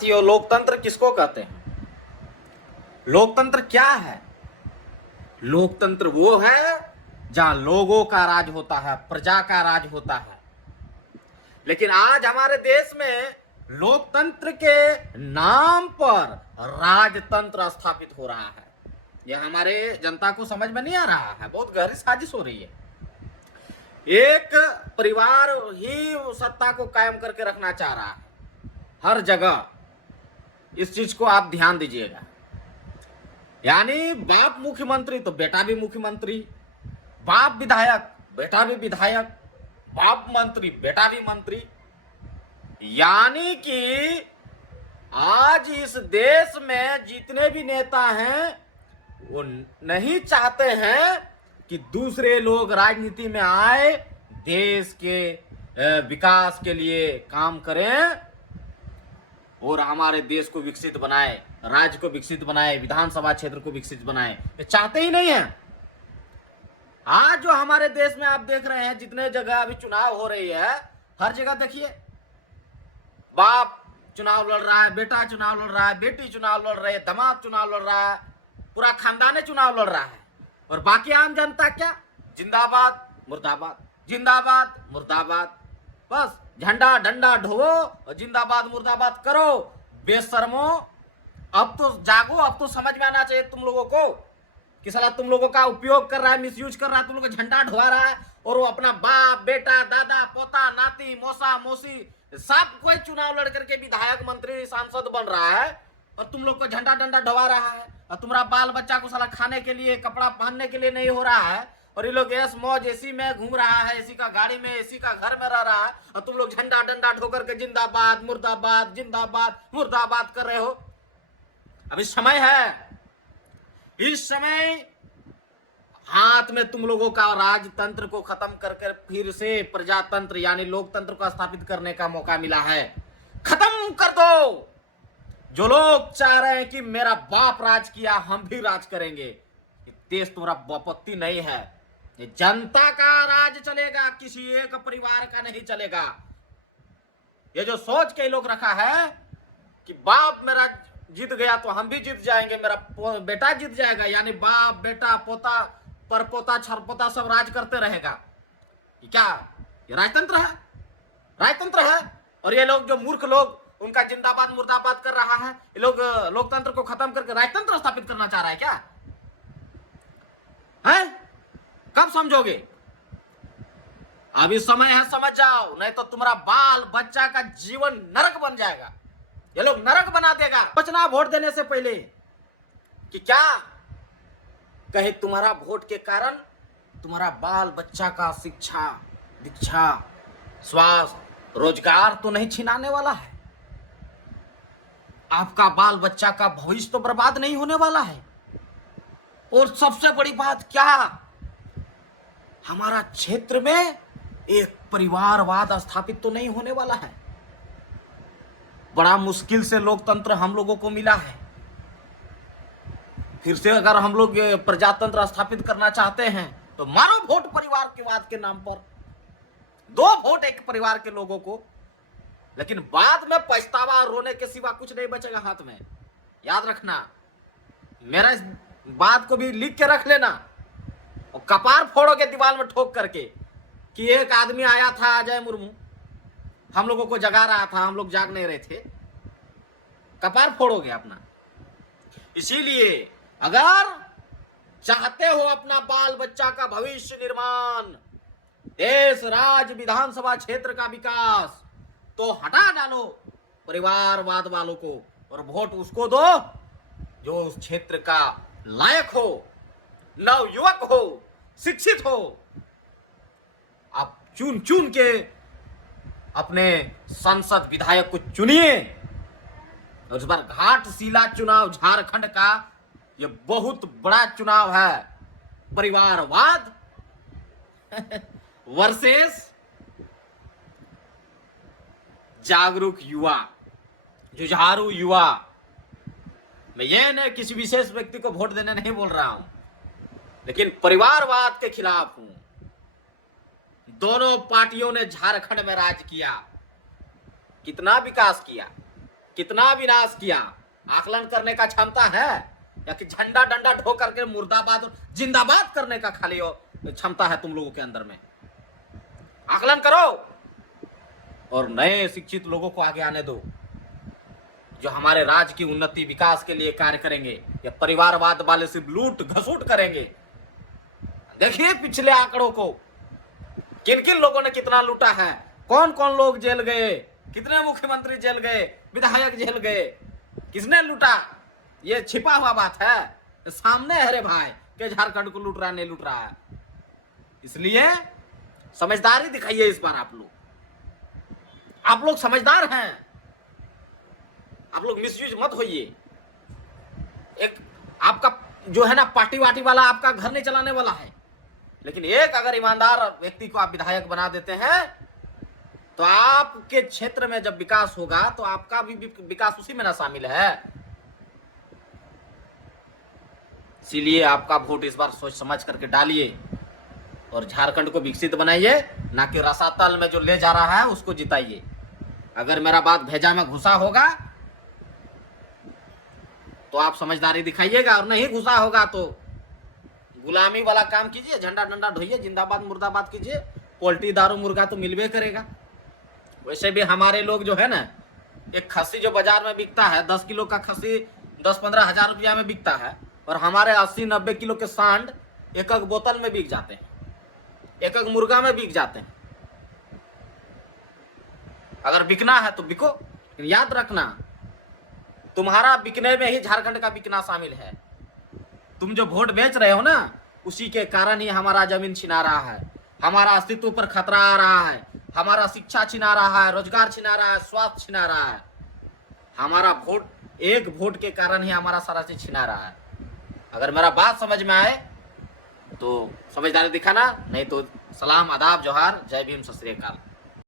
साथियों, लोकतंत्र किसको कहते हैं? लोकतंत्र क्या है? लोकतंत्र वो है जहां लोगों का राज होता है, प्रजा का राज होता है। लेकिन आज हमारे देश में लोकतंत्र के नाम पर राजतंत्र स्थापित हो रहा है। यह हमारे जनता को समझ में नहीं आ रहा है। बहुत गहरी साजिश हो रही है। एक परिवार ही सत्ता को कायम करके रखना चाह रहा है हर जगह। इस चीज को आप ध्यान दीजिएगा। यानी बाप मुख्यमंत्री तो बेटा भी मुख्यमंत्री, बाप विधायक बेटा भी विधायक, बाप मंत्री बेटा भी मंत्री। यानी कि आज इस देश में जितने भी नेता हैं वो नहीं चाहते हैं कि दूसरे लोग राजनीति में आए, देश के विकास के लिए काम करें और हमारे देश को विकसित बनाए, राज्य को विकसित बनाए, विधानसभा क्षेत्र को विकसित बनाए। ये चाहते ही नहीं है। आज जो हमारे देश में आप देख रहे हैं, जितने जगह अभी चुनाव हो रही है, हर जगह देखिए बाप चुनाव लड़ रहा है, बेटा चुनाव लड़ रहा है, बेटी चुनाव लड़ रही है, दामाद चुनाव लड़ रहा है, पूरा खानदान चुनाव लड़ रहा है। और बाकी आम जनता क्या? जिंदाबाद मुर्दाबाद, जिंदाबाद मुर्दाबाद। बस झंडा डंडा ढोवो और जिंदाबाद मुर्दाबाद करो। बेशर्मो, अब तो जागो। अब तो समझ में आना चाहिए तुम लोगों को कि साला तुम लोगों का उपयोग कर रहा है, मिसयूज कर रहा है, तुम लोग झंडा ढोवा रहा है और वो अपना बाप बेटा दादा पोता नाती मौसा मौसी सब कोई चुनाव लड़ करके विधायक मंत्री सांसद बन रहा है और तुम लोग को झंडा डंडा ढवा रहा है। और तुम्हारा बाल बच्चा को साला खाने के लिए, कपड़ा पहनने के लिए नहीं हो रहा है और ये लोग ऐस मौज एसी में घूम रहा है, एसी का गाड़ी में, एसी का घर में रह रहा है और तुम लोग झंडा डंडा ढो करके जिंदाबाद मुर्दाबाद जिंदाबाद मुर्दाबाद कर रहे हो। अभी समय है, इस समय हाथ में तुम लोगों का राजतंत्र को खत्म करके फिर से प्रजातंत्र यानी लोकतंत्र को स्थापित करने का मौका मिला है। खत्म कर दो। जो लोग चाह रहे हैं कि मेरा बाप राज किया, हम भी राज करेंगे, ये देश तुम्हारा बपत्ती नहीं है। ये जनता का राज चलेगा, किसी एक परिवार का नहीं चलेगा। ये जो सोच के लोग रखा है कि बाप मेरा जीत गया तो हम भी जीत जाएंगे, मेरा बेटा जीत जाएगा, यानी बाप बेटा पोता परपोता छरपोता सब राज करते रहेगा, ये क्या? ये राजतंत्र है? राजतंत्र है। और ये लोग जो मूर्ख लोग उनका जिंदाबाद मुर्दाबाद कर रहा है, ये लोग लोकतंत्र को खत्म करके राजतंत्र स्थापित करना चाह रहा है क्या? है? कब समझोगे? अभी समय है, समझ जाओ, नहीं तो तुम्हारा बाल बच्चा का जीवन नरक बन जाएगा। ये लोग नरक बना देगा। सोचना वोट देने से पहले कि क्या कहीं तुम्हारा वोट के कारण तुम्हारा बाल बच्चा का शिक्षा दीक्षा स्वास्थ्य रोजगार तो नहीं छिनाने वाला है। आपका बाल बच्चा का भविष्य तो बर्बाद नहीं होने वाला है। और सबसे बड़ी बात क्या, हमारा क्षेत्र में एक परिवारवाद स्थापित तो नहीं होने वाला है। बड़ा मुश्किल से लोकतंत्र हम लोगों को मिला है। फिर से अगर हम लोग प्रजातंत्र स्थापित करना चाहते हैं तो मारो वोट परिवारवाद के नाम पर, 2 वोट एक परिवार के लोगों को, लेकिन बाद में पछतावा रोने के सिवा कुछ नहीं बचेगा हाथ में। याद रखना, मेरा इस बात को भी लिख के रख लेना और कपार फोड़ोगे दीवार में ठोक करके कि एक आदमी आया था अजय मुर्मू, हम लोगों को जगा रहा था, हम लोग जाग नहीं रहे थे। कपार फोड़ोगे अपना। इसीलिए अगर चाहते हो अपना बाल बच्चा का भविष्य निर्माण, देश राज्य विधानसभा क्षेत्र का विकास, तो हटा डालो परिवारवाद वालों को और वोट उसको दो जो उस क्षेत्र का लायक हो, नवयुवक हो, शिक्षित हो। आप चुन चुन के अपने सांसद विधायक को चुनिए। और इस बार घाटशिला चुनाव झारखंड का ये बहुत बड़ा चुनाव है। परिवारवाद वर्सेस जागरूक युवा, जुझारू युवा। मैं ये नहीं किसी विशेष व्यक्ति को वोट देने नहीं बोल रहा हूं, लेकिन परिवारवाद के खिलाफ हूं। दोनों पार्टियों ने झारखंड में राज किया, कितना विकास किया, कितना विनाश किया, आकलन करने का क्षमता है? या कि झंडा डंडा ढो करके मुर्दाबाद जिंदाबाद करने का खाली क्षमता है तुम लोगों के अंदर में? आकलन करो और नए शिक्षित लोगों को आगे आने दो, जो हमारे राज्य की उन्नति विकास के लिए कार्य करेंगे। या परिवारवाद वाले सिर्फ लूट घसूट करेंगे। देखिए पिछले आंकड़ों को, किन किन लोगों ने कितना लूटा है, कौन कौन लोग जेल गए, कितने मुख्यमंत्री जेल गए, विधायक जेल गए, किसने लूटा? ये छिपा हुआ बात है, सामने है रे भाई कि झारखंड को लूट रहा नहीं लूट रहा है। इसलिए समझदारी दिखाइए इस बार। आप लोग समझदार हैं, आप लोग मिसयूज मत होइए। एक आपका जो है ना पार्टी वाटी वाला आपका घर नहीं चलाने वाला है, लेकिन एक अगर ईमानदार व्यक्ति को आप विधायक बना देते हैं तो आपके क्षेत्र में जब विकास होगा तो आपका भी विकास उसी में ना शामिल है। इसीलिए आपका वोट इस बार सोच समझ करके डालिए और झारखंड को विकसित बनाइए, ना कि रसातल में जो ले जा रहा है उसको जिताइए। अगर मेरा बात भेजा में घुसा होगा तो आप समझदारी दिखाइएगा, और नहीं घुसा होगा तो गुलामी वाला काम कीजिए, झंडा डंडा ढोइए, जिंदाबाद मुर्दाबाद कीजिए। पोल्ट्री दारू मुर्गा तो मिलवे करेगा। वैसे भी हमारे लोग जो है ना, एक खस्सी जो बाजार में बिकता है 10 किलो का खस्सी 10-15 हजार रुपया में बिकता है, और हमारे 80-90 किलो के सांड एक एक बोतल में बिक जाते हैं, एक एक मुर्गा में बिक जाते हैं। अगर बिकना है तो बिको, लेकिन याद रखना तुम्हारा बिकने में ही झारखंड का बिकना शामिल है। तुम जो वोट बेच रहे हो ना, उसी के कारण ही हमारा जमीन छिना रहा है, हमारा अस्तित्व पर खतरा आ रहा है, हमारा शिक्षा छिना रहा है, रोजगार छिना रहा है, स्वास्थ्य छिना रहा है। हमारा वोट, एक वोट के कारण ही हमारा सारा चीज छिना रहा है। अगर मेरा बात समझ में आए तो समझदारी दिखाना, नहीं तो सलाम, आदाब, जोहार, जय भीम, सत श्री अकाल।